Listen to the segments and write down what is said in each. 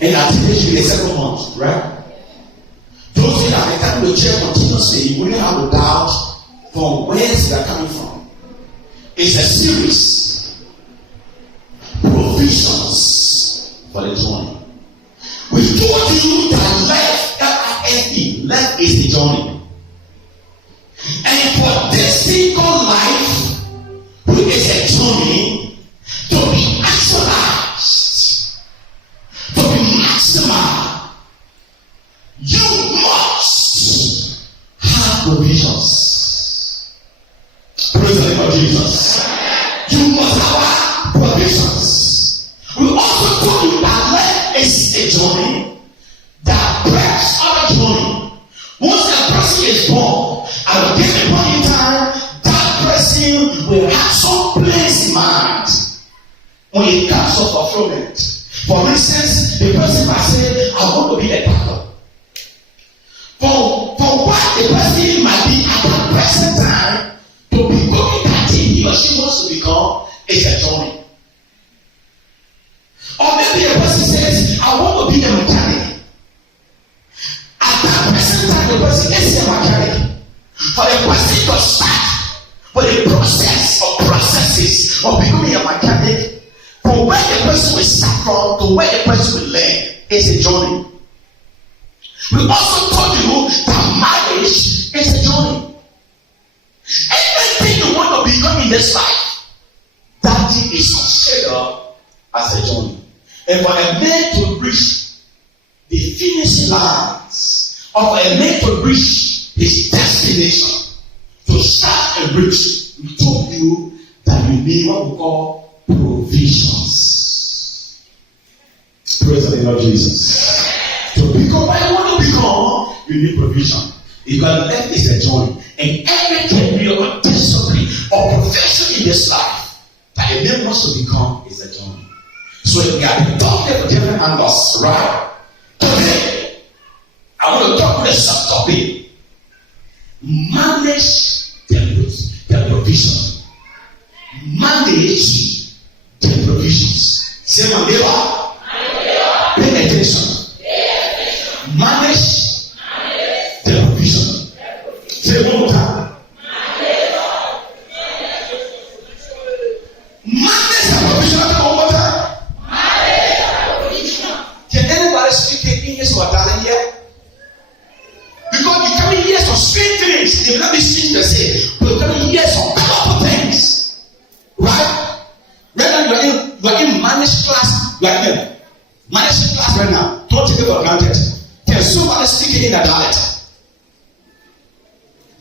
And I think it should be the second month, right? Those things that are coming to church continuously, you wouldn't have a doubt from where they are coming from. It's a series. Provisions for the journey. We told you that life, L-I-F-E, life is the journey. And for this single life, which is a journey, to be actualized, to be maximal, you must have provisions. Praise the name of Jesus. You must have provisions. We also told you that life is a journey that breaks our journey. Once a person is born, at a given point in time, that person will have some place in mind when it comes to fulfillment. For instance, the person might say, I want to be a doctor. For what the person might be at that present time, to becoming that thing he or she wants to become is a journey. Or maybe a person says, I want to be a mechanic. At that present time, the person is a mechanic. For the person to start with the process or processes of becoming a mechanic, from where the person will start from to where the person will learn, is a journey. We also told you that marriage is a journey. Everything you want to become in this life, that thing is considered as a journey. And for a man to reach the finishing lines, or for a man to reach his destination, to start and reach, we told you that you need what we call provisions. Praise the name of Jesus. To become what you want to become, you need provision. Because life is a journey. And every career or discipline or profession in this life that a man wants to become is a journey. So we have been talking from different angles, right? Today, I want to talk with a subtopic. Manage the provision. Manage the provisions. Say my neighbor. Pay attention. Manage the provision. Say one more time. Manage the provision. One more time. Can anybody speak English or Italian here? Because you coming here some strange things. They will not be strange to say. But you coming here some powerful things. Right? Right now you are in managed class. You are in managed class right now. Don't take it for granted. There's somebody speaking in a dialect.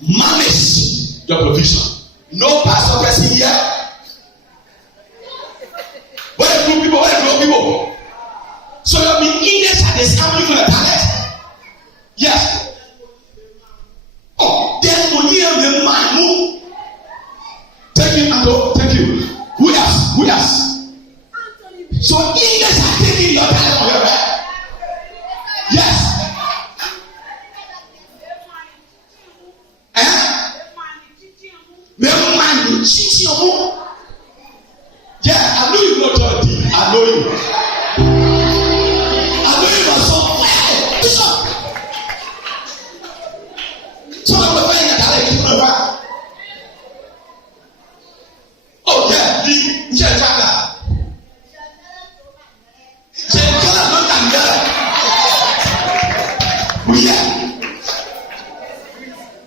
Manage your provision. No pastor person here. What a group people, what a group people. So you mean English and is coming from a dialect? Yes. Oh, then will you have the man move? Thank you, Ando. Thank you. Who else? Who else? So English are taking your dialect on your head. Yes. Yeah, I know you know authority. I know you. I know you are so Bishop. So I'm going to tell you about. Oh yeah, the Jacka. Jacka, not Angela. We are.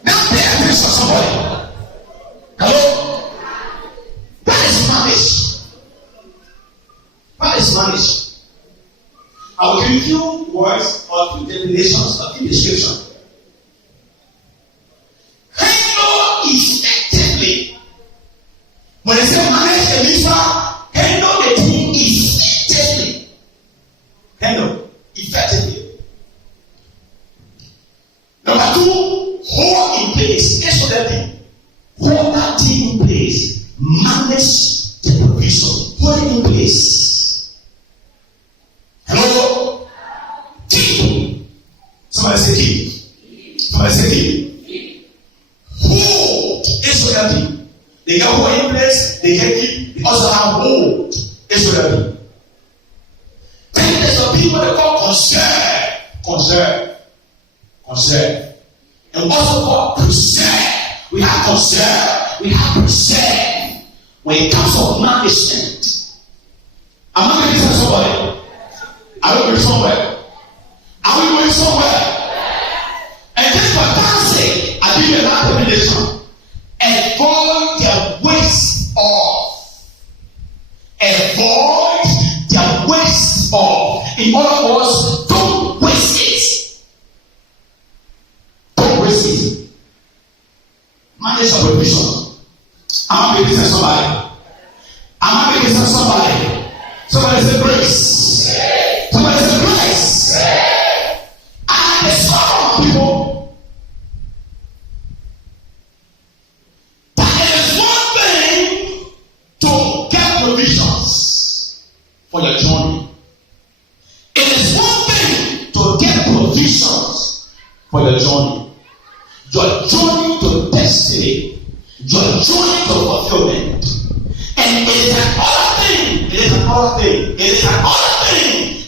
Now pay attention to somebody. Hello? That is managed. That is managed. I will give you words of definitions of the description. Handle effectively. When I say manage the visa, handle the thing effectively. Handle effectively. Number two, hold in place. That's what that thing. Hold that thing in place. Manage the provision. Hold it in place. Hello? Keep. Somebody say keep. Somebody say keep. Hold is what that thing. They can hold in place. They can keep. They also have hold is what that thing. Then there's some people that call Conserve. And also called preserve. We have conserve. We have preserve. When it comes to management. Am I going to somebody? Are we going somewhere? Are we going somewhere? And just for God's sake, I give you another definition. Avoid their waste of. Avoid their waste of. In other words, don't waste it. Don't waste it. Manage your provision. Am I making sense somebody? Am I making sense somebody? Somebody say grace. Somebody say grace. And the some people. That is one thing to get provisions for your journey. It is one thing to get provisions for your journey. Your journey to destiny, your journey to fulfillment. And it is another thing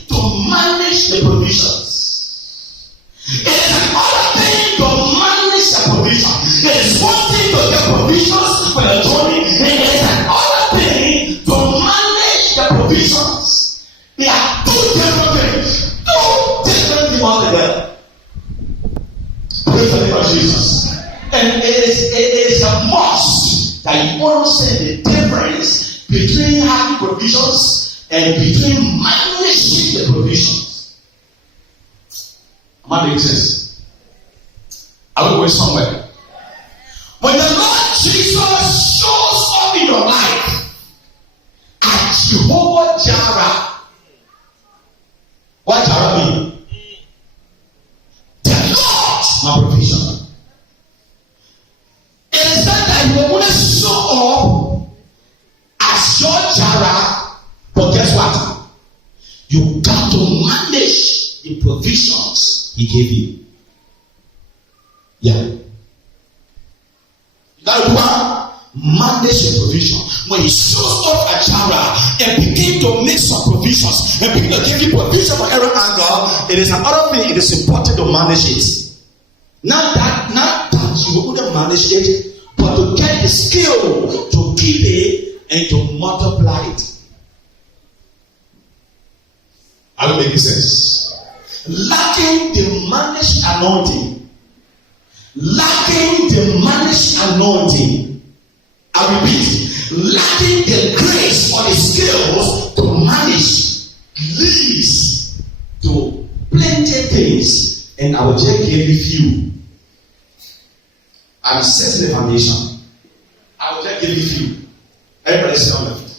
to manage the provisions. It is another thing to manage the provision. It is one thing to get provisions for your journey, and it is another thing to manage the provisions. They are two different things. Two different things altogether. Praise the name of Jesus. And it is a must that you understand the difference between having provisions and between managing the provisions. Am I making sense? Are we going somewhere? When the Lord Jesus shows up in your life as Jehovah Jireh, what Jireh mean? The Lord, my provision. It is that you are going to show up as your Jireh, but guess what? You got to manage the provisions He gave you. Yeah. You got to do what? Manage your provision. When He shows up at Jireh and begin to make some provisions and begin to give you provision for every angle, it is another thing. It is important to manage it. Not that you wouldn't manage it, but to get the skill to keep it and to multiply it. Are we making sense? Lacking the managed anointing. Lacking the managed anointing. I repeat, lacking the grace or the skills to manage leads to plenty things, and I will just give you few. I'm setting the foundation. I will just give you few. Everybody sit on the feet.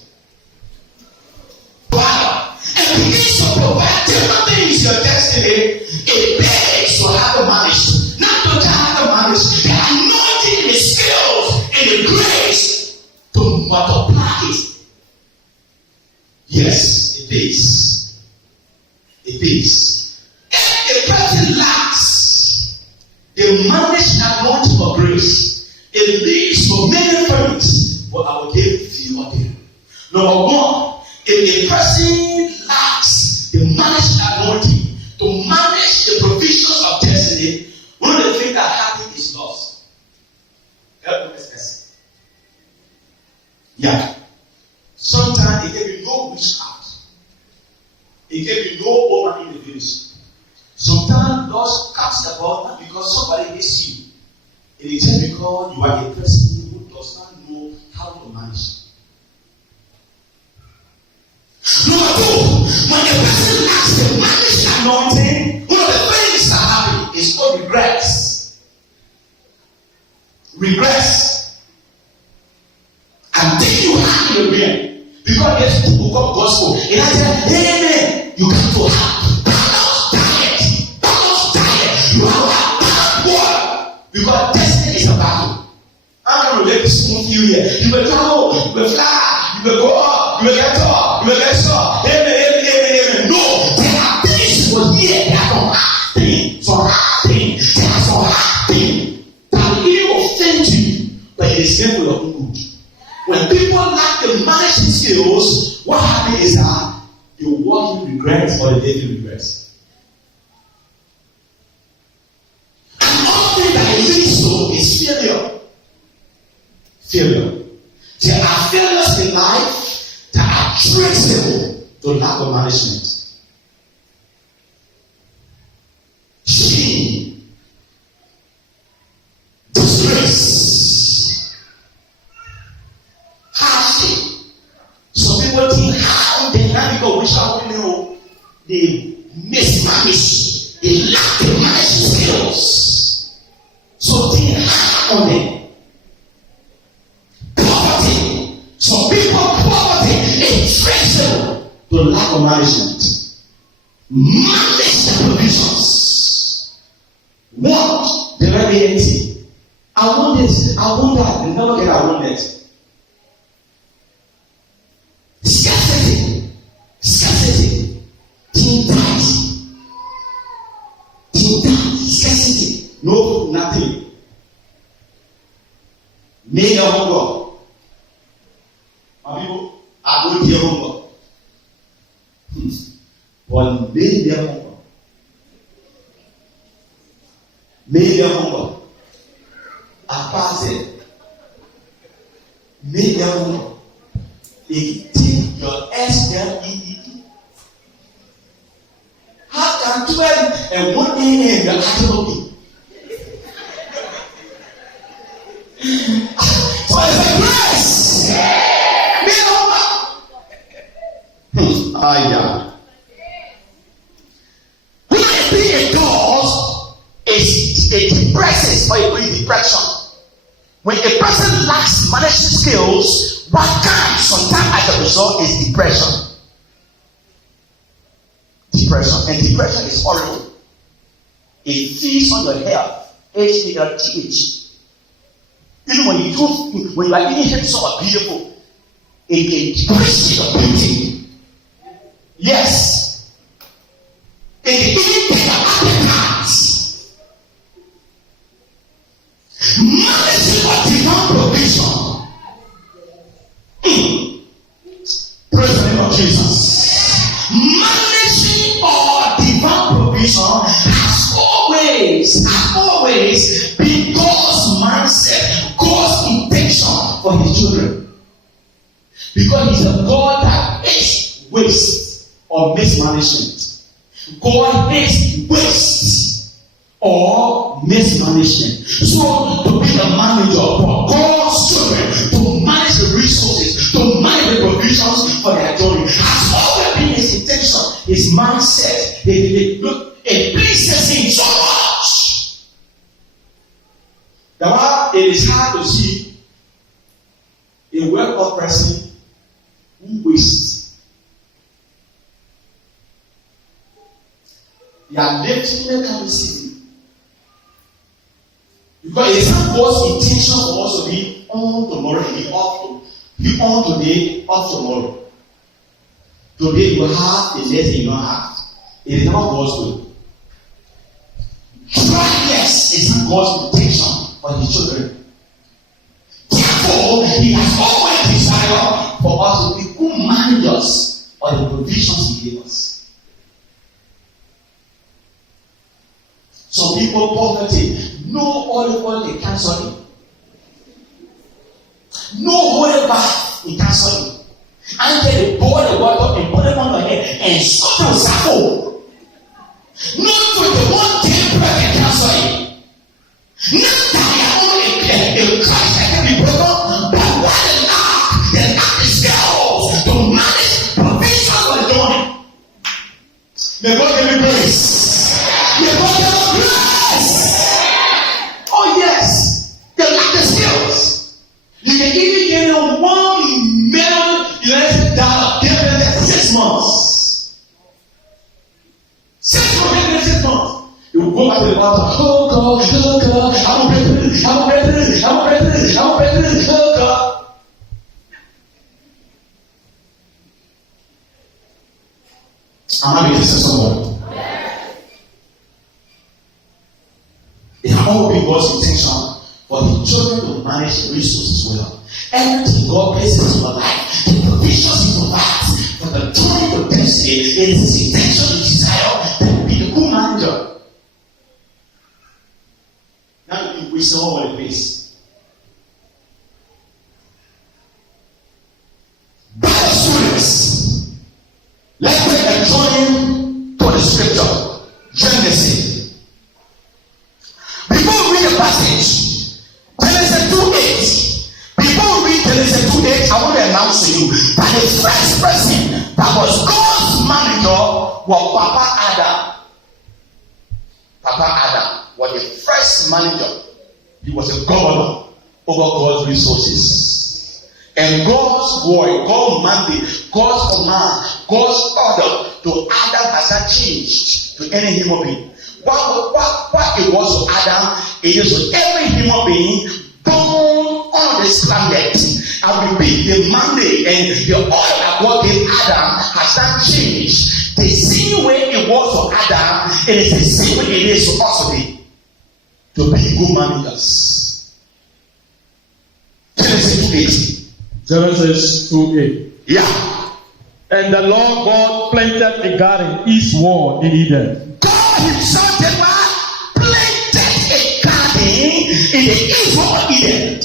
Wow. And begins to provide different things your destiny. It begs to have to manage. Not to have to manage. The anointing, the skills, and the grace to multiply it. Yes, it is. It is. If a person lacks the managed anointing of grace, it leads to many things, but I will give few of them. Number one, if a person lacks the managed anointing to manage the provisions of destiny, one of the things that happens is lost. Help me, person. Yeah. Sometimes it can be no witchcraft. It can be no woman in the village. Sometimes loss comes about because somebody hates you. It is just because you are a person who does not know how to manage. Number two, when a person lacks the managed anointing, one of the things that happen is called regrets. Regrets. And then you have to again. Because there's people called gospel. And I said, hey man, you got to have balanced diet. Balanced diet. You have to have balanced water. Because destiny is a battle. I'm going to let this smooth you here. You will travel, you will fly, you will go up, you will get up, you will get up. Amen. No, there are things for here that don't happen. So happen. There are some happen that will offend you, but it is never your own good. When people lack the management skills, what happens is that you walk in regrets or the day regrets. Failure. There are failures in life that are traceable to lack of management. Shame, disgrace, hardship. Some people think how they navigate which are women they mismanage, they lack the management skills. So think hard on them. Poverty. Some people poverty is traceable to lack of management. Manage the provisions. Want the reality. I want this, I want that, and never get I want it. Scarcity. Scarcity. Think tight. Think tight. Scarcity. No, nothing. Make your hunger. My people, I go to your hunger. But make their hunger. Make their hunger. I pass it. Make their hunger. They take your SLED. How can 12 and 1 a.m. your activity? So it's a grace. Make their hunger. Yeah. Being indoors is a depression or a depression. When a person lacks management skills, what comes sometimes as a result is depression. Depression. And depression is horrible. It feeds on your health. HALTH. Even when you are eating something beautiful, it decreases your beauty. Yes. It even take an appetite. Managing or divine provision. Praise the name of Jesus. Managing or divine provision has always been God's mindset, God's intention for his children. Because he's a God that hates waste or mismanagement. God hates waste or mismanagement. So, to be the manager for God's children, to manage the resources, to manage the provisions for their children, has always been his intention, his mindset. It pleases him so much that while it is hard to see a well-off person who wastes. They are lifting the capacity. Because it's not God's intention for us to be on tomorrow and be on today, off tomorrow. Today you have, the next day you don't have. It is not God's will. Dryness is not God's intention for his children. Therefore, he has always desired for us to be good managers of the provisions he gave us. Some people poverty, no oil in canceling. No holy bath in canceling. And they pour the water and put it on your head and stop the circle. Not 21 temporary in canceling. Not that only a Christ that can be broken, but what an act is skills to manage provision for the journey. May God give me grace. May God give me grace. Oh yes, they lack the skills. You can even get $1 million given in 6 months. 6 months, 6 months. You will go back to the altar. Oh God, I'm a president, oh God. I'm not going to say someone. It has all been God's intention for the children to manage the resources well. Everything God places in your life, the provisions He provides for the journey to destiny, it is His intention and desire that you be the good manager. Now you waste all over the place. the scripture. Genesis. Before we read the passage, Genesis 2:8. Before we read Genesis 2:8, I want to announce to you that the first person that was God's manager was Papa Adam. Papa Adam was the first manager. He was a governor over God's resources. And God's word, God's mandate, God's command, God's order to Adam has not changed to any human being. What it was to Adam, it is to every human being born on this planet. I repeat, the mandate and the order that God gave Adam has not changed. The same way it was to Adam, it is the same way it is to us today. To be good managers. Genesis 2:8. Genesis 2:8. Yeah. And the Lord God planted a garden eastward in Eden. God himself planted a garden in the eastward Eden.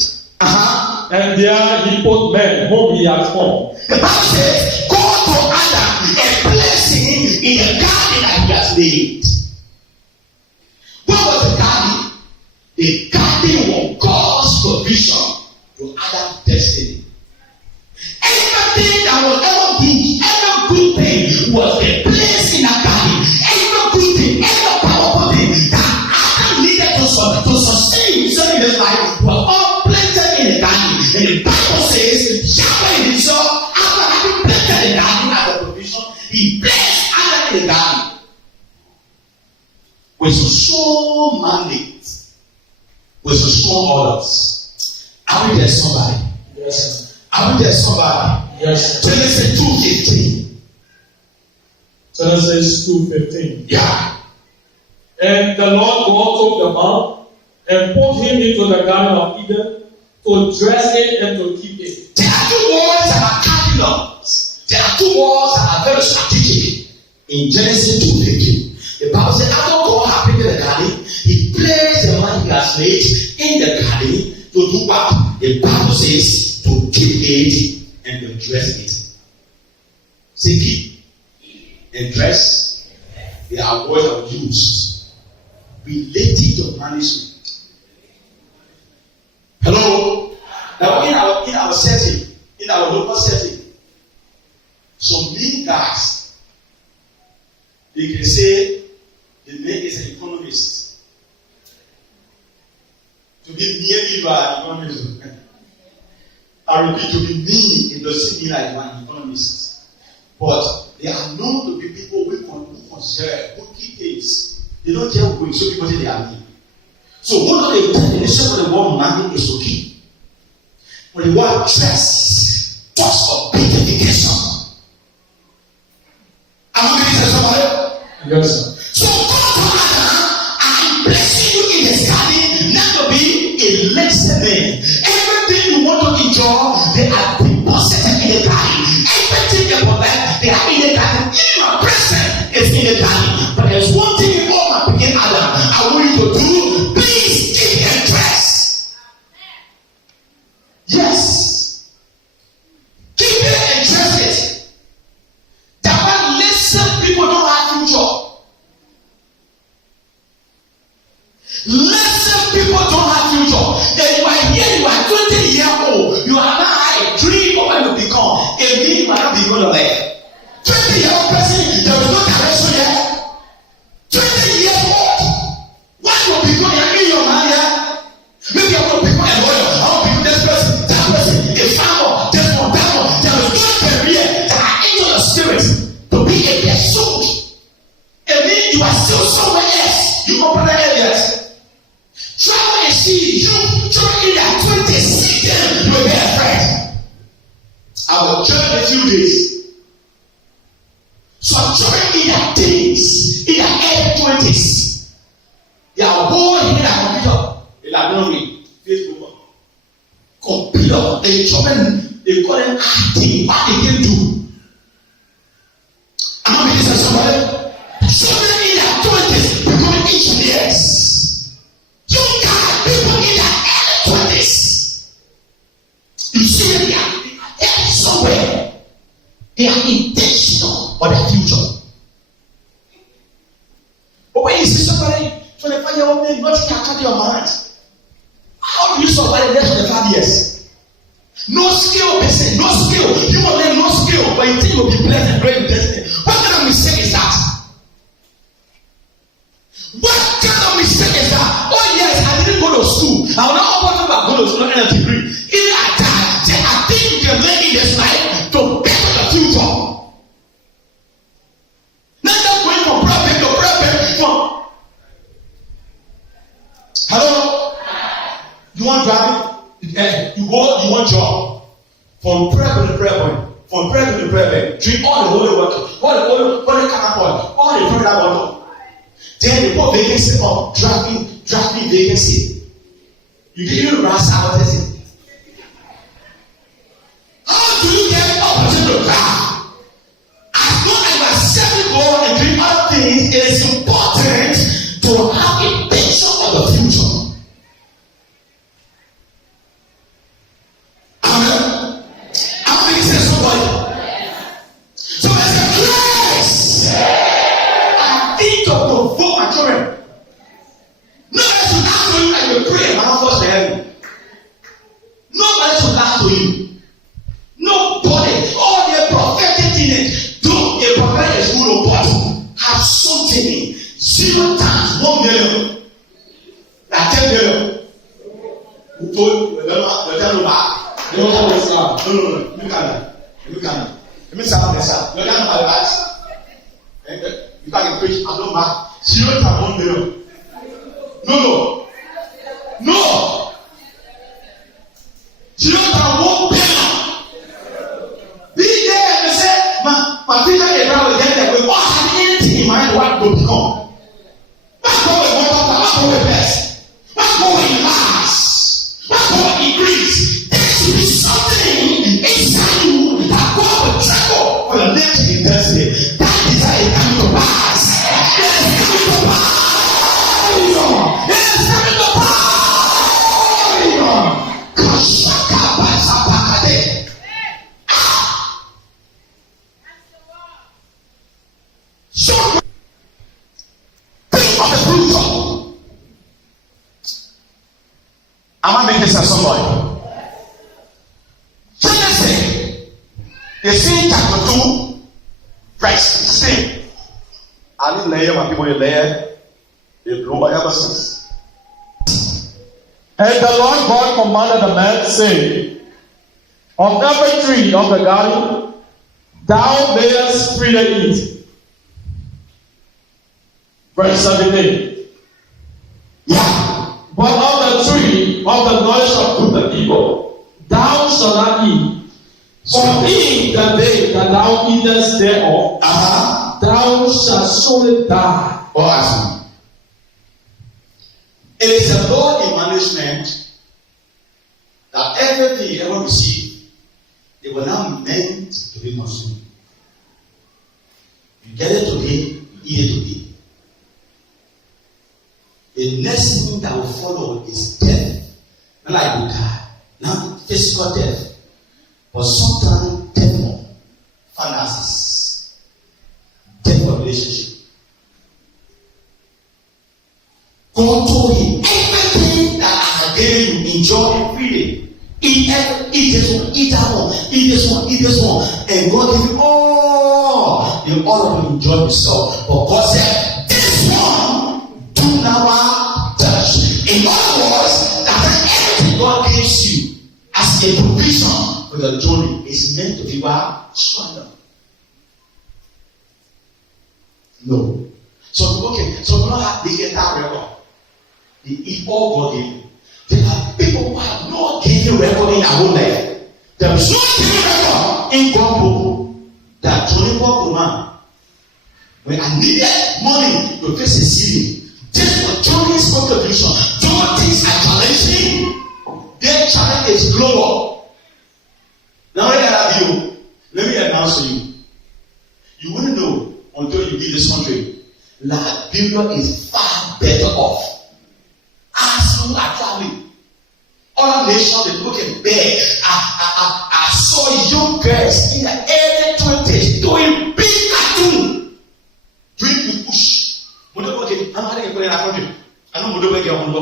And there he put men whom he had formed. The Bible says, God to Adam a blessing in the garden that he has made. What was the garden? The garden was God's provision to Adam's destiny. Everything that was ever good, every good thing was a place in that garden. Every good thing, every powerful thing that Adam needed to sustain himself in his life was all planted in the garden. And the Bible says, Yahweh himself, after having planted the garden as a provision, he blessed Adam in the garden with so mandate, with strong orders. Are we there, somebody? Yes. Are we there, somebody? Yes. Genesis 2:15. Genesis 2:15. Yeah. And the Lord God took the man and put him into the garden of Eden to dress it and to keep it. There are two words that are cardinals. There are two words that are very strategic in Genesis 2:15. The Bible says, after God had created the garden, he placed the man he has made in the garden to do what? The Bible says, to keep it and to dress it. Say keep and dress. They are words that were used relating to management. Hello? Now in our setting, in our local setting, some big guys, they can say the man is an economist. To be near you are an economist. I repeat, to be mean, it doesn't mean like an economist. But they are known to be people who conserve, who keep things. They don't tell who, so people say they are mean. So one of the definitions of the word money is to keep. When the word dress talks of beautification. Am I going to say somebody? Yes, sir. So God, I'm blessing you in his garden, not to be a lesser man. Everything you want to enjoy, they are deposited in the garden. Everything you want, they are in the garden. Even your present is in the garden. But there's one thing in all my begin Adam, I want you to do. Please keep and dress. Yes. Keep it and dress it. That one, listen, people don't have future. Listen, people don't have future. If you are here, you are 20 years old, you have not had a dream of what you become. It means you might not be going to live. 20-year-old person, there was no direction yet. 20 years old. What will become? You are in your mind here. Maybe I want to become a lawyer. I want to become this person, that person, a farmer, this one, that one. There is no career that are in your spirit to be a pursuit. It means you are still somewhere else. You open the areas. Try and see you during that 20 seconds, you will be a friend. I will join a few days. So during in that days, in that early 20s, they are born in that computer. They are not read Facebook. Computer, they call them acting. What they can do. I'm not making sense somebody. So in that 20s, becoming engineers. You got people in their early 20s. You see them, they are somewhere. They are intentional for their future. to your mind. How do you survive the rest of the 5 years? No skill, person, no skill. You will learn no skill, but you think you'll be blessed and great in destiny. What kind of mistake is that? What kind of mistake is that? Oh yes, I didn't go to school. I will not talk about going to school and a degree. Even at that, I think you can learn in this life to better the future. Not just going from private to private. Hello? You want driving? You want job. From prayer to prayer point. From prayer to prayer point. Drink all the holy water. All the carnal all the prayer water. Then the poor vacancy of drafting vacancy. You didn't even run sabbatism. How do you get opportunity to drive? As long as you are serving God and doing other things, it is important to have a picture of the future. Amen. I'm making sense of somebody. So there's a place. I think to provoke my children. Nobody should laugh to you like you pray and I'm forced to heaven. Nobody should laugh to you. Nobody. All the prophetic in it. Don't a prophet is good or bad. Have something in 0 times 1 million. Like 10 million. Who told you? They tell you back. No. Look at it. Let me say this. You can't have that. You can't preach. I don't mind. 0 times 1 million. No. 0 times 1 billion. Be there and say, my teacher is proud to get there. We all have anything in mind what to become. What's going on? What's going best? What's going last? What's going increase? There should be something inside you that God will travel for the next intensity. That desire is coming to pass. It is coming to pass. It is coming to pass. So think of the future. Am I making sense, somebody? Genesis, you see chapter 2, verse 16. I didn't lay my people in there. They blew my ever since. And the Lord God commanded the man, saying, of every tree of the garden thou mayest freely eat. Verse 17. Yeah. But of the tree of the knowledge of good and evil thou shalt not eat. For in the day that thou eatest thereof, thou shalt surely die. Awesome. It is a law in management that everything you ever receive, they were now meant to be consumed. You get it today, you eat it today. The next thing that will follow is death. Not like you die. Now physical death. But sometimes death for finances. Death for relationship. God told him, everything that I have given you, enjoy it freely. Eat this one, eat that one, eat this one, eat this one. And God gave you all. You all of you enjoy yourself. But God said, this one, do not touch. In other words, that everything God gives you as a provision for your journey is meant to be stronger. No. So people have they get that record. They eat all God gave you. There are people who have not given record in their whole life. There is no given record in God's book. That 24 man. When I needed money to face a ceiling, this was Johnny's contribution. John things are challenging. Their challenge is global. Now when I have you, let me announce to you. You wouldn't know until you leave this country. Liberia is far better off. As you are traveling. Other nations, they look at bed. I saw young girls in the early 20s doing big cartoon. Doing push. I'm not going to put in our country. I know what to get on the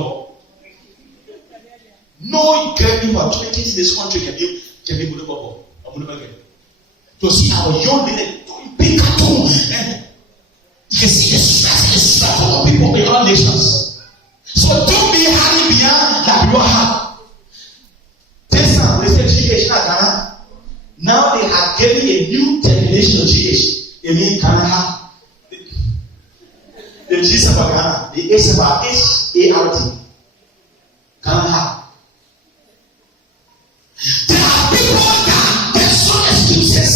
opportunities in this country can be movable. To see our young leaders doing big cartoon, and you can see the struggle of people in all nations. So don't be hanging behind that you have. Tesla, they say GH Ghana. Now they have given a new termination of GH. It means Ghana. The G is about Ghana. The A is about HART. Ghana. There are people that there's so excuses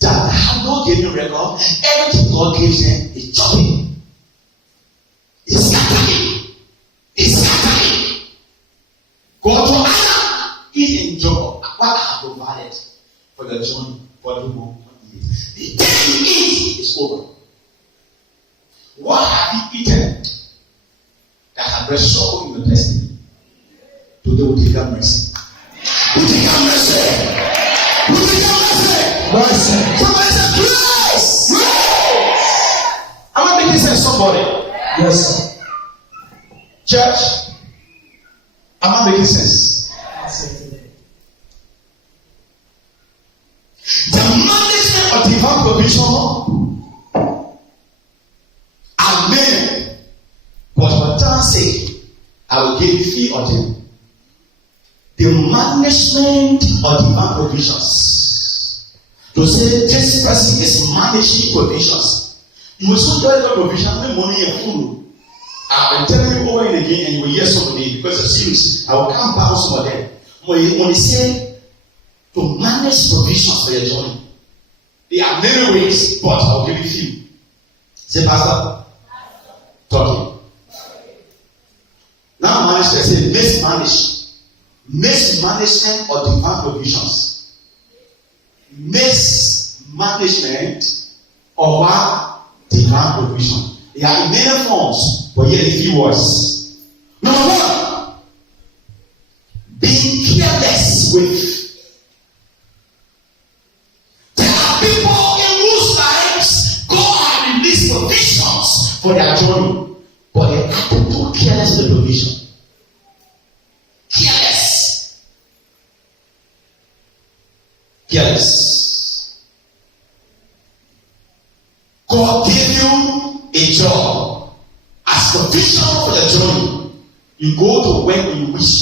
that have not given record. Everything God gives them is chopping. It's scattering. It's scattering. God to honor is in job. What I have provided for the journey for the who eat. The day you eat is over. What have you eaten that have restored in your destiny? Today we take that mercy. We take that mercy. We take that mercy. Mercy. Somebody say grace. Grace. Am I making sense? Somebody. Yes. Church. Am I making sense? The management of divine provision. Amen. But what John say, I will give you fee of them. The management of divine provisions. To say this person is managing provisions. You will soon get the provision when money and food. I've been telling you over and again, and you will hear somebody because it's serious. I will come back on some of them. When you say to manage provisions for your journey, there are many ways, but I'll give you a few. Say, Pastor, talking. Now, manage, I say, mismanage. Mismanagement of divine provisions. Mismanagement of our divine provision. There are many forms, but here are a few words. Number one, being careless with. There are people in whose lives God has released provisions for their journey, but they are too careless with the provision. Careless. Careless. God gave you a job as provision for the journey. You go to work when you wish.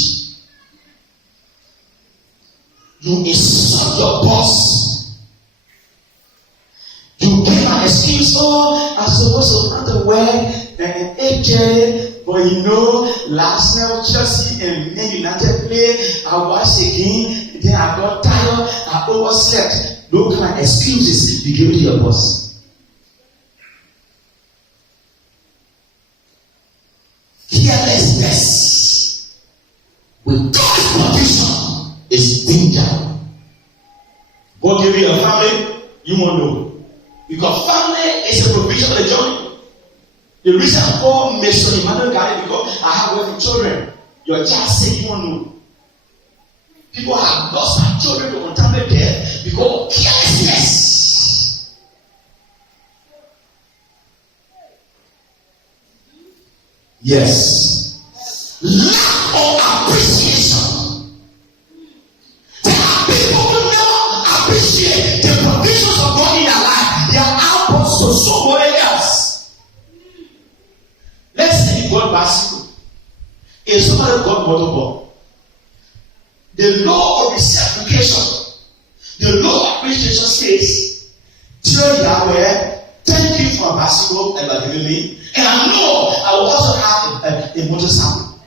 You insult your boss. You give an excuse. Oh, I'm supposed to come to work and AJ, but you know, last night Chelsea and Man United play. I watched again. Then I got tired. I overslept. Those kind of excuses you give to your boss. Carelessness with God's provision is danger. God give you a family, you won't know. Because family is a provision of the journey. The reason I call Mason Emmanuel Gardeah because I have working children. Your child say you won't know. People have lost their children to untimely death because of carelessness. Yes. Lack of appreciation. There are people who never appreciate the provisions of God in their life. They are outposts to somebody else. Let's say you got bicycle. If somebody got motorbike, the law of reciprocation, the law of appreciation says, tell Yahweh, thank you for a bicycle and for giving me. And I know I will also have a motorcycle.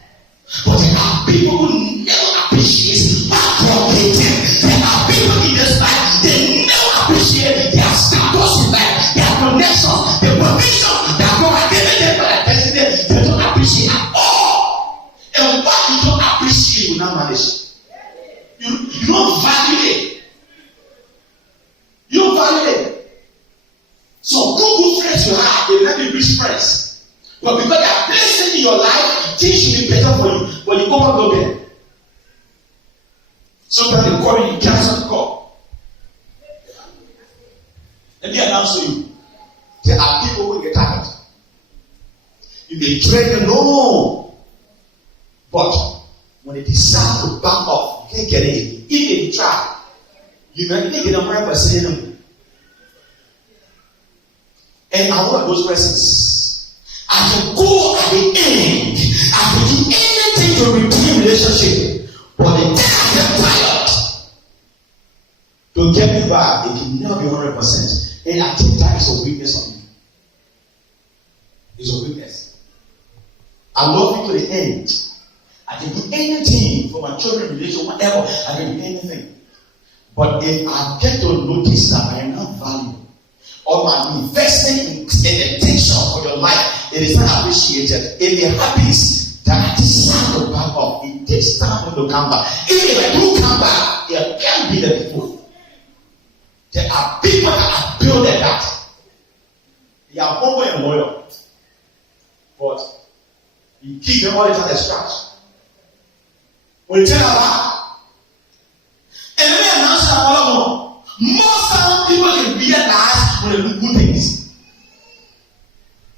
But there are people who never appreciate what God gave them. There are people in this life, they never appreciate their status in life, their connection, the provision that God has given them for their destiny. They don't appreciate at all. And what you don't appreciate, you will not manage. You don't value it. You don't value it. So good friends you have, they let you rich friends. But because they are placed in your life, things should be better for you. But you overlook them. Sometimes they call you, you cancel the call. Let me announce to you. There are people who get tired. You may drag them, no. But when they decide to back off, can't get it. Even if you try, you can get 100%. And I want those persons. I can go at the end. I can do anything to redeem relationship. But the day I get tired, to get me back, it can never be 100%. And I think that is a weakness on me. It's a weakness. I love you to the end. I can do anything for my children, relation, whatever. I can do anything. But if I get to notice that I am not valued, or my investment in attention for your life, it is not appreciated. If it happens that I decide to back off, it takes time to come back. Even if I do come back, it can't be there before. There are people that are built at that. They are humble and loyal. But you keep them all the time at scratch. When you tell them that, and then they announce that most time people can realize when they do good things.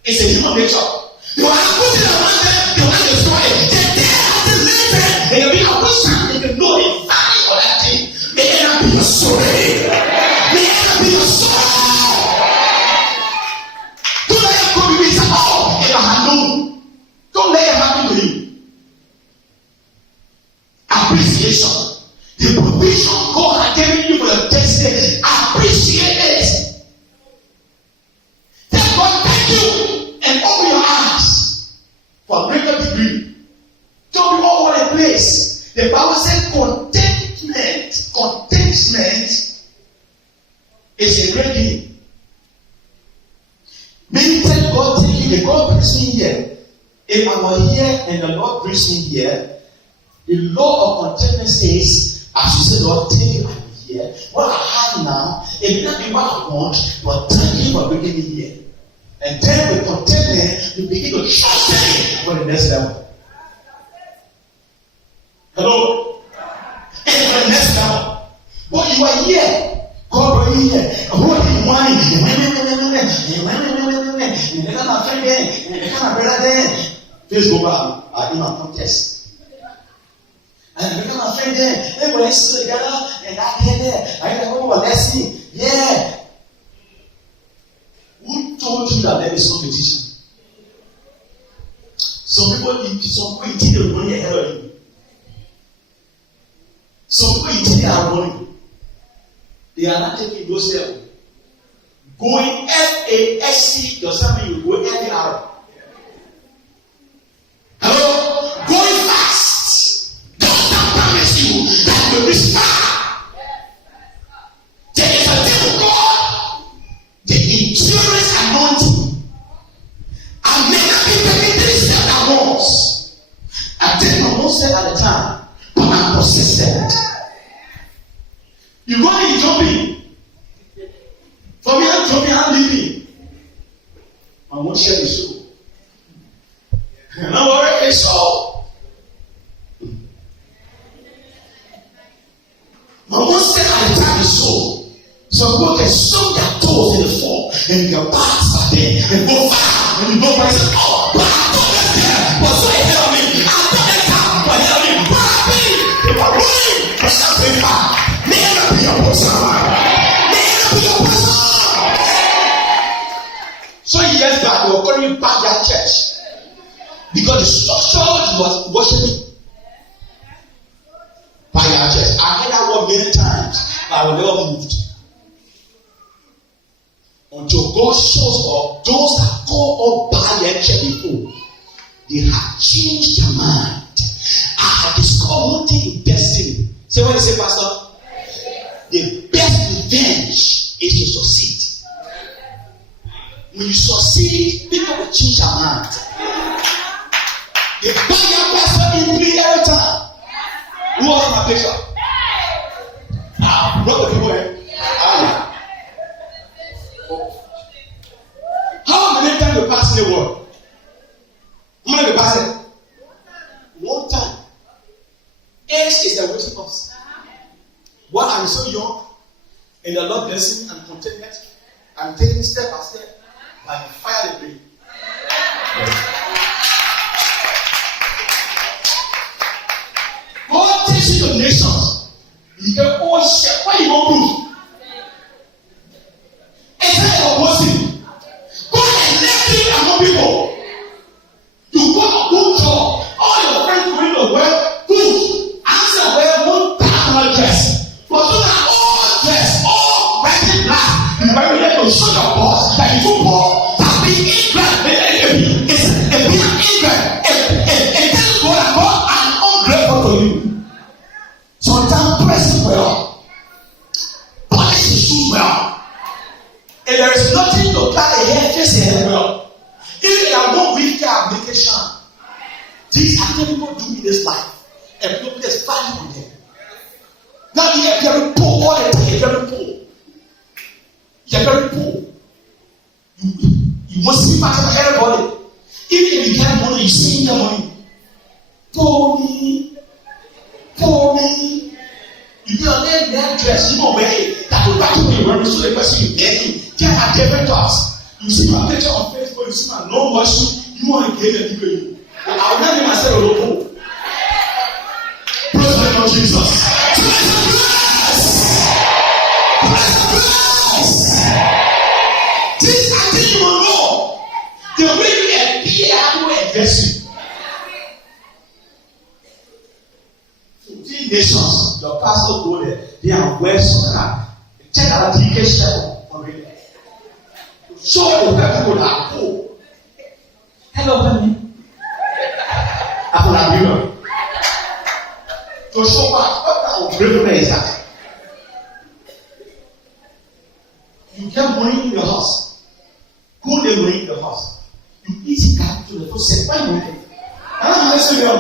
It's a human nature. You are putting around them, you want to destroy it. Then they have to later, they will be a person, they can know the value of that thing. May it not be your soul. May it not be your soul. Don't let it go be with oh, if I had known. Don't let it happen to you. Appreciation. The provision God has given you for your destiny. Appreciate it. Tell God thank you and open your eyes for a greater degree. Don't be all over the place. The Bible says contentment. Contentment is a great thing. Many tell God thank you. The God brings me here. If I were here and the Lord brings me here, the law of contentment says, as you say, Lord, thank you, I'm here. What I have now, it may not be what I want, but thank you for bringing me here. And then with contentment, you begin to trust Him for the next level. Hello? And for the next level. But you are here. God brought you here. Who are you wanting? You become my friend there. You become my brother there. Please go back. In my contest. And become a friend there. Hey, we're still together. And I get there. I get oh, let's see. Yeah. Who told you that there is competition? Some people think they're running ahead of you. Some people think they are running. They are not taking those steps. Going FASC does not mean you go any hour. Hello? Going fast. That will be far. There is a thing of God, the endurance anointing. I may not be taking this step at once. I take my one step at a time, but I'm persistent. You go in jumping. For me, I'm jumping, I'm leaving. I won't share the show. And I'm already so. But one step at a time is so. Some people can soak their toes in the fall and their backs are there and go far. And you go by and say, oh, but I thought that's there. But so it helped me. I thought that's how but help me. But I mean, if I'm running for something far, may I not be your person. May I not be your person. So years back, they were calling back their church. Because the structure was worshiping by our church. I heard that word many times, but I was never moved. Until God shows up, those that go up by their church before, they have changed their mind. I have discovered one thing in destiny. Say what you say, Pastor? The best revenge is to succeed. When you succeed, people will change their mind. They buy your pastor in 3 every time. Who was my picture? What the people here? How many times you pass in the world? How many you pass it? One time. Age is a waiting cost. While I'm so young, in the Lord blessing and contentment, I'm taking step by step by the fire of the brain. God takes you to nations. people. You got a good job. All your friends going to work, good. Answer well, one dress. But you are all dressed, all red and black. You very able to show your boss that you football. That being ignorant. It's a being ignorant. It tells God that God is ungrateful to you. Sometimes dress well. Polish your shoes well. And there is nothing to cut a hair, just a hair well. If you have no weak application, these are the people do in this life. And people there's value on them. Now you are very poor all the time. You're very poor. You're very poor. You must see back to everybody. Even if you get money, you see your money. Poor me. Poor me. You get that dress, you know where that will back to me wearing so the person you get you. Get a different class. You see my picture on Facebook, you see my no washing, you want to get a people. I will not be myself a local. Praise the Lord Jesus. This I think you will know. The way you appear, I will address you. 15 nations, your pastor go there, they are well spoken. Check out the education already. Show the people that go. Hello, honey. I will have you. To show back, what kind of is that? You get money in your house. Who they money in your house? You eat cat to the first second. Why money? I'm listening to you.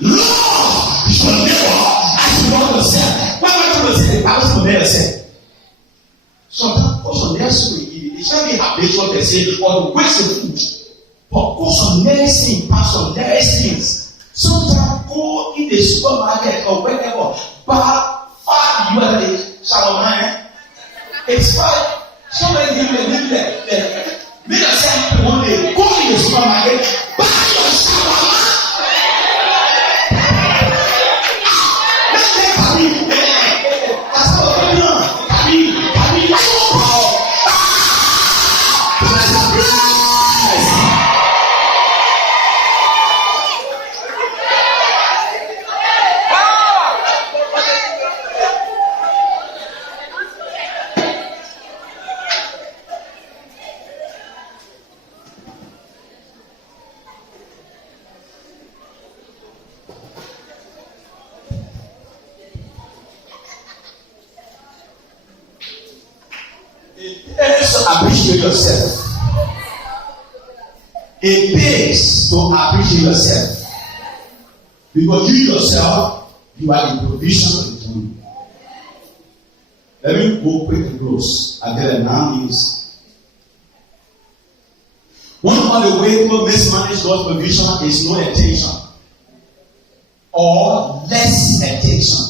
Lord, you should never. I should not say. Why am I trying to say? I was never say. Sometimes also next week, it shall be habitual they say, or the waste of food. But also next thing, pastor, next things. Sometimes go in the supermarket or wherever, but 5 you are the Salomon. It's 5. Somebody live there. Make us say one day, go in the supermarket, buy your shawarma. Appreciate yourself. It pays to appreciate yourself. Because you yourself, you are the provision of the tomb. Let me go quick and close. I get a now news. One of the ways people mismanage God's provision is no attention. Or less attention.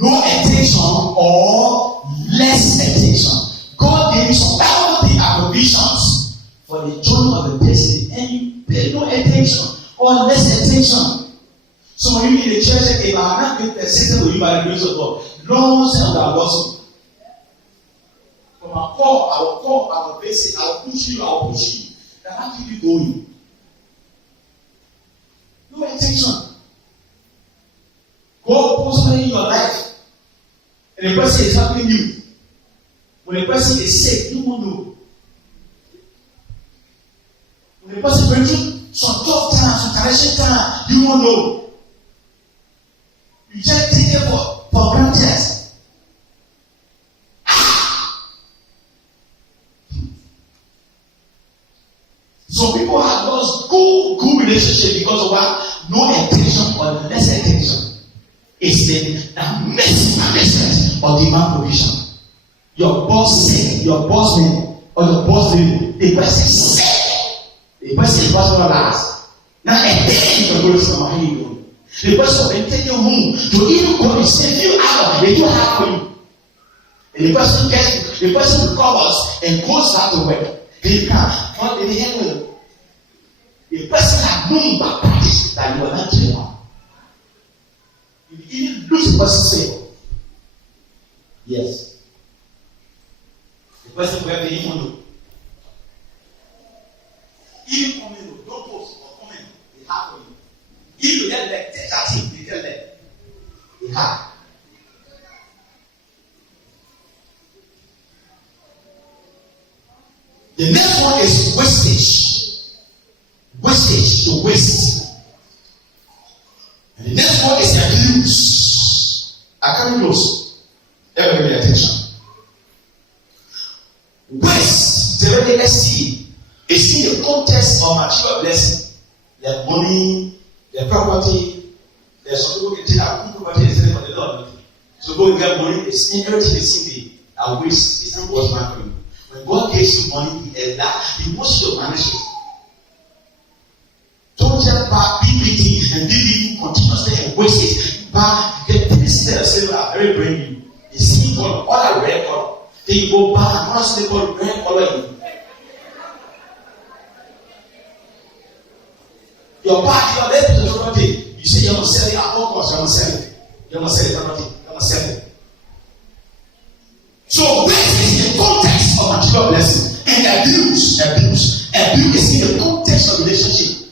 No attention or less attention. God gave you some healthy provisions for the joy of the person, and you pay no attention or less attention. So when you in the church, if I have not been persistent with you by the grace of God, long time I lost you. From our call, I will basic, I will push you. Then how keep you going? No attention. God puts something in your life, and the person is helping you. When a person is sick, you won't know. When a person going through some tough times, some challenging times, you won't know. You just take it for granted. Some people have lost good relationship because of what? No attention or less attention. It's the mismanagement of divine provision. Your boss said, your boss man, or your boss lady, the person said, the person is what last. Now, a day you can go to some doing. The person will take you home to even go and save you out. They do have for you. And the person recovers and goes back to work. He can't. What did he handle? The person had known by practice that you are not doing. You even lose the person's favor. Yes. The person will have the evil. If you get like that thing, you get like it hard. The next one is wastage. Wastage, to waste. And the next one is abuse. I can't close. Everybody pay attention. Waste, the regular seed, is in the context of material blessing. Their money, their property. There's some people can take out property and sell it for the Lord. So go and get money, it's in everything is in the waste. It's not what's not for you. When God gives you money, He wants you to manage it. Don't just buy BBT and BBT continuously and waste it. But the things that are silver very brand new. The same color, all the red color. Then you go back and honestly call red color. Your back, your left is the property. You say you're going to sell it at what cost? You're going to sell it. You're going to sell it property. You're going to sell it. So waste is in the context of material blessing, and abuse is in the context of relationship.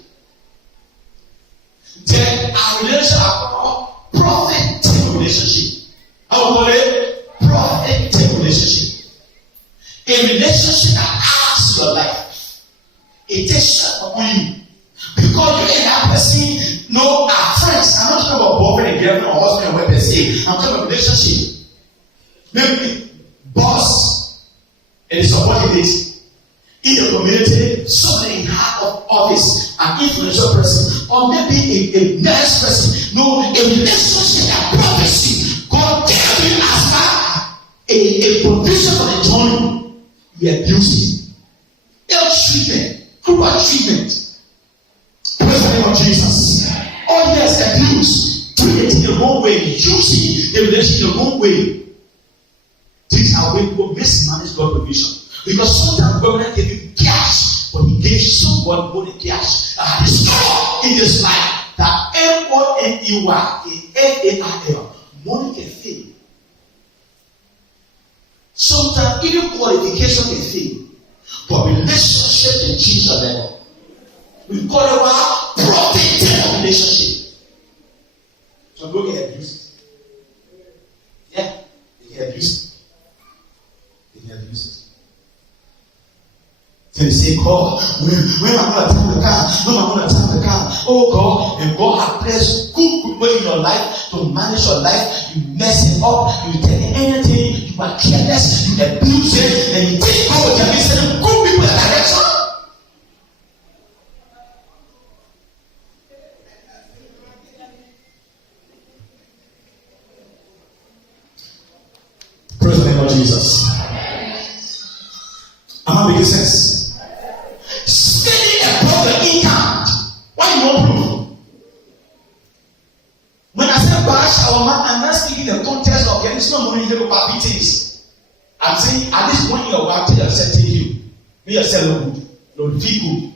Then our relationship are called prophetic relationship. How we call it? Prophetic relationship. A relationship that adds to your life. It takes share upon you. Because you and that person know our friends. I'm not talking about boyfriend and girlfriend or husband and wife per se. I'm talking about relationship. Maybe boss and subordinate in the community, somebody in heart of office, an influential person, or maybe a nice person. No, a relationship and prophecy. God gave you as a provision for the journey. You abuse it. Ill treatment, cruel treatment. Praise the name of Jesus. Oh yes, abuse. Treat it in the wrong way. Using the relationship in the wrong way. These are when people mismanage God's provision. Because sometimes God will give you cash, but He gave someone more than cash. Restore in this life that MONEYARL, money can fail. Sometimes even qualification can fail. But relationship can change the level. We call it what? Protected relationship. So go get abused. Yeah, they get abused. So they say, God, when I'm going to turn the car, oh God, and God has placed good way in your life to manage your life. You mess it up, you take anything, you are careless, you abuse it, and you take God with you send good people in direction. Praise the name of Jesus. Am I making sense? Spending above the income. Why you want proof? When I say bash, I'm not speaking the context of getting no money here for things. I'm saying at least when you're working, you're setting you. Be yourself good. Don't feel good.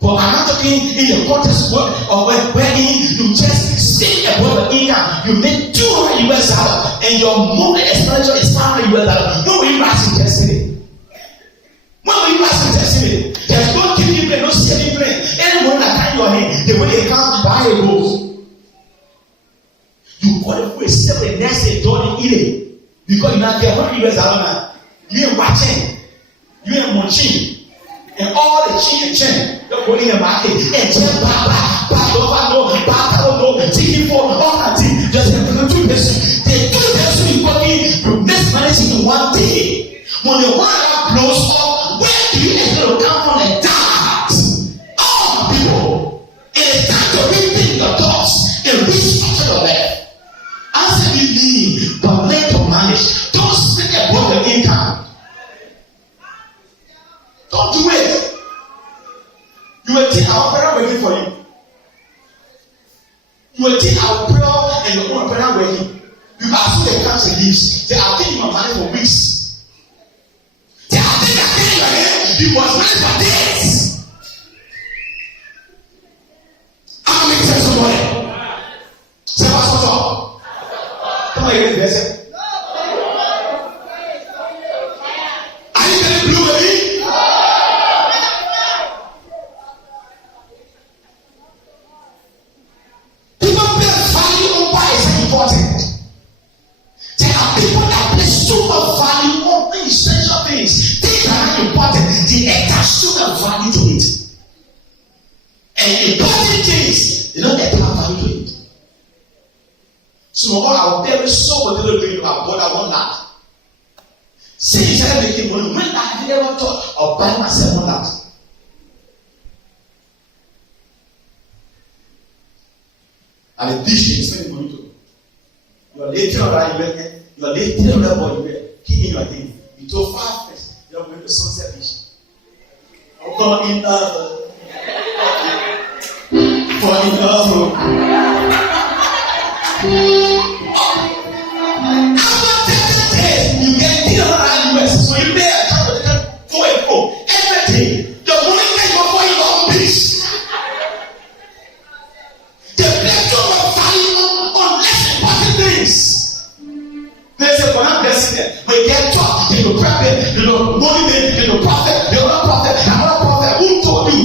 But I'm not talking in the context of wherein you just stay above the income. You make $200 and your monthly expenditure is $500. No way you ask him yesterday. When you ask him yesterday, there's no giving plane, no saving plane. Anyone that carry your hand, the way they come buy a goes. You call it for a separate next day, don't eat it. Because you're not there. $100 now. You ain't watching. You ain't munching. And all the chin, you're going in the market and just taking for all that thing. Just have two persons. The two persons you working, you mismanaging in one day. When the one blows up, where do you expect to come from the dark? All people, it is time to rethink your thoughts and restructure your life. Answer me, but learn to manage. Don't speak above the income. Don't do it. You will think our prayer waiting for you. You will think our prayer and your own prayer waiting. You ask who they come and leaves. They are taking your money for weeks. They are taking your hand. You must wait for days. How many times somebody? Say what's up? Come on, you listen. Are you getting blue with me? value to it. And important things, they don't get value to it. Some of our parents saw what they were doing about God. I want that. Since I became money, when I never thought of buying myself on that. And the dish is spending money to. You are late on that event, you are late on that boy, you are kicking your thing. You told 5 minutes, you are going to sunset dish. For in love. For in love. After 30 days, you get $300 so you pay a child for and fro. Every day, the money can go for your own peace. The blessing of value on less important things. There's a blessing there. We get taught, you know, prophet, you know, money, you know, prophet, you're not prophet, I'm not prophet. Who told you?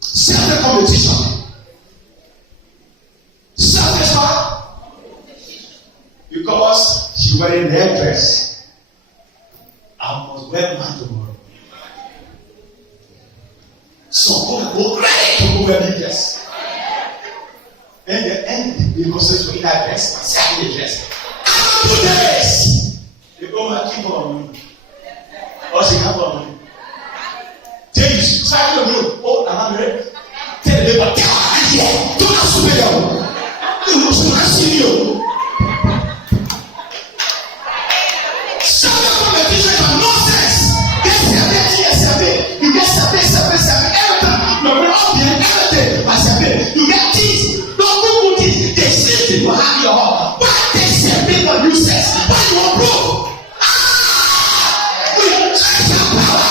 Self competition. Satisfied because she wearing her dress. I must wear mine tomorrow. So go ready to go wear the dress. And the end because it's in that dress, my second dress. After 2 days, they go and keep on me. Or she have on me. Tell you, start to know. Oh, I'm ready. Tell them, but don't ask me. You get things, don't go with it. They say people have your heart. Why they say people useless? Why you are broke? We catch the power.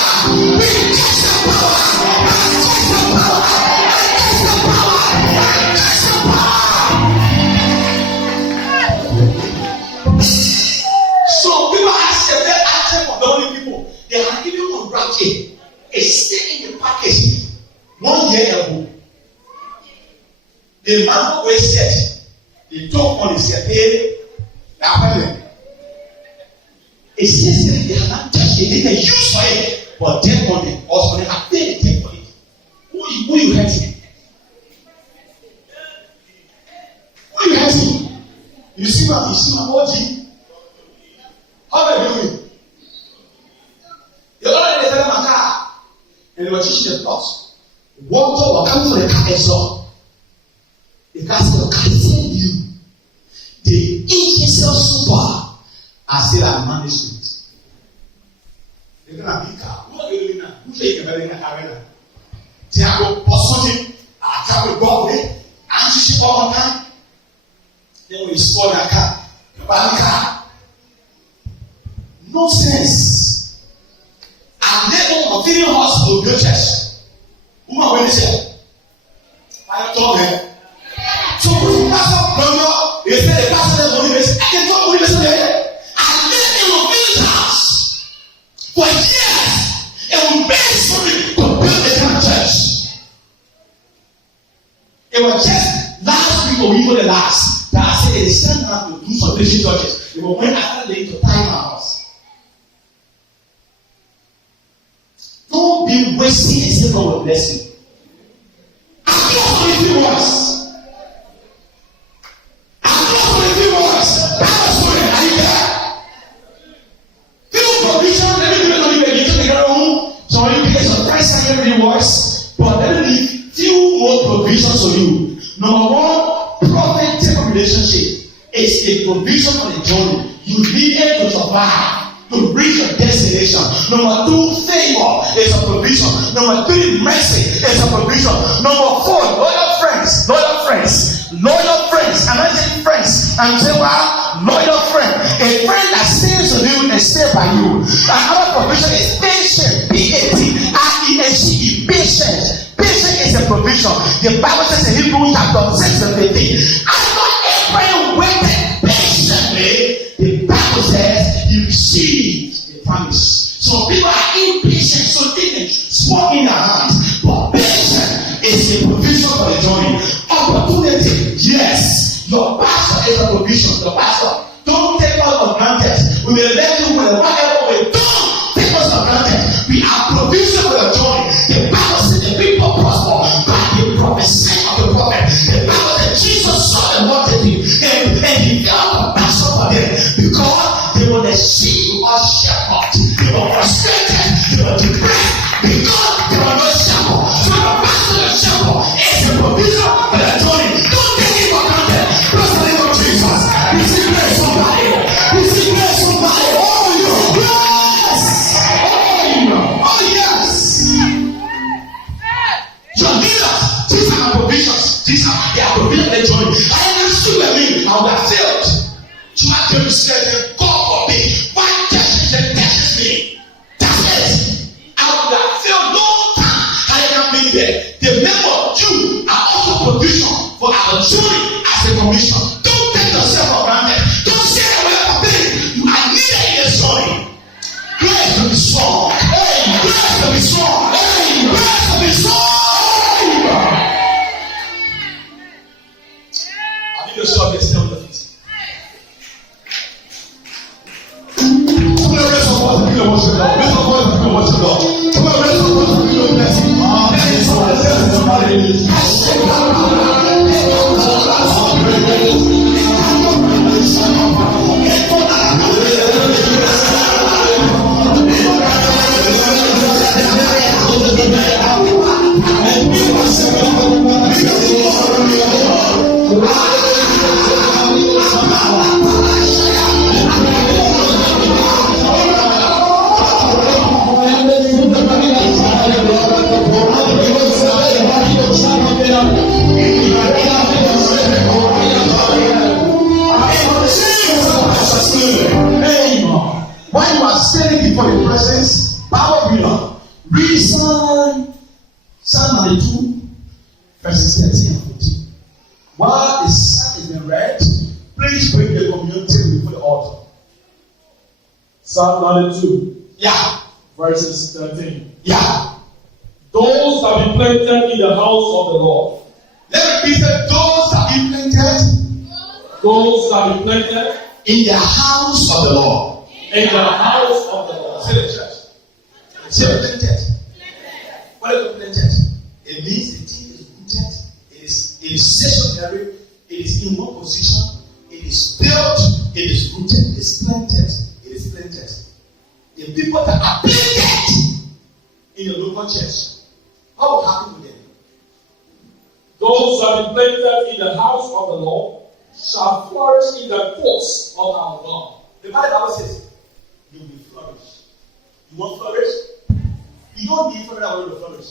We catch the power. Catch the power. Catch the power. Catch the power. So people ask for the only people. They are giving you a bracket. It's still in the package. 1 year ago. The man who said, he took on his head. It says that they have not touched it, they didn't use for it, but then on the also they have paid the for it. Who you hurting? Who you hurting? You see my OG? How are you doing? You already tell them a car, and they were teaching the plots. Water will come to the car and so. The gospel can send you. The angels of super are still at management. They're going to be car. What are you doing now? Who's taking a better arena? Tiago, Posoti, I travel God, and she all time. Then we spoil that car. The bad car. No sense. And then on feeling hospital, go church. Who are we say? I told her. So when you pass up Gardeah, you say the pastor is only this. I can talk with this there. I lived in a village house for years and we begged somebody to build a kind of church. It was just last week or even the last that I said it's time now to do some basic churches. It was when I started to time our house. Don't be wasting a single blessing. I'm not going to be worse. Voice, but let me give few more provisions for you. Number one, prophetic relationship is a provision on the journey. You need it to survive, to reach your destination. Number two, favor is a provision. Number three, mercy is a provision. Number four, loyal friends. Am I saying friends? I'm saying loyal friend. A friend that stays with you and stays by you. Another provision is patient. P-A-T-I-E-N-C-E. Patient. Patient is a provision. The Bible says in Hebrews chapter 6 and 15. After Abraham waited patiently, the Bible says he received the promise. So people are impatient, so they can smoke in their hands. But patience is a provision for the journey. Opportunity, yes. Your pastor is a provision. Your pastor, don't take all for granted. We will let you with whatever we do. our journey as a commission. Don't take yourself for granted. Don't say whatever thing you are needed in the story. Grace to be strong. Hey, grace to be strong. Hey, grace to be strong. I think you're sure they're still on the feet. When you are standing before the presence, power belong. Read Psalm 92, verses 13 and 14. While the sun is being read, please bring the communion table before the altar. Psalm 92. Yeah. Verses 13. Yeah. Those that be planted in the house of the Lord. Let me repeat it. Those that be planted. Those that be planted in the house of the Lord. In the house of the Lord. Say the church. Say planted. What is planted? It means the thing is rooted. It is stationary. It is in one position. It is built. It is rooted. It is planted. It is planted. The people that are planted in the local church, what will happen with them? Those that be planted in the house of the Lord shall flourish in the courts of our God. The Bible says, you will flourish. You want flourish? You don't need to flourish.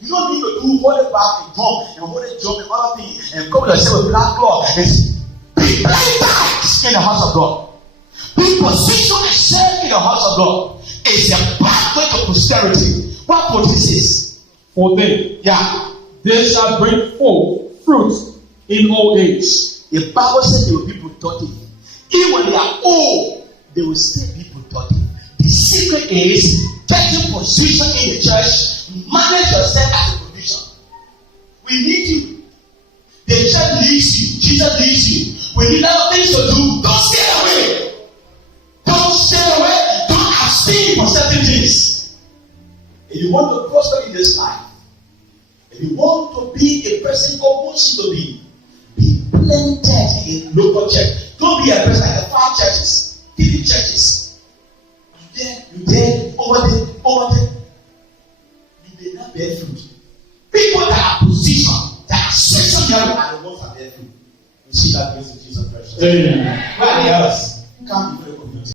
You don't need to do hold it back and hold it jump and other thing and cover yourself with black cloth. Be planted in the house of God. Be positioned and serve in the house of God. It's a pathway to prosperity. What produces? For they, they shall bring forth fruit in old age. The Bible says they will be productive. Even when they are old, they will still be productive. The secret is taking position in the church. Manage yourself as a provision. We need you. The church needs you. Jesus needs you. We need other things to do. Don't stay away. Don't stay away. Don't abstain from certain things. If you want to prosper in this life, if you want to be a person God wants you to be planted in local church. Don't be a person like the farm churches, hidden churches. You there, over there. You may not bear fruit. People that are positioned, that are stationary are the ones that bear fruit. You see that grace in Jesus Christ. Amen. Where are the others?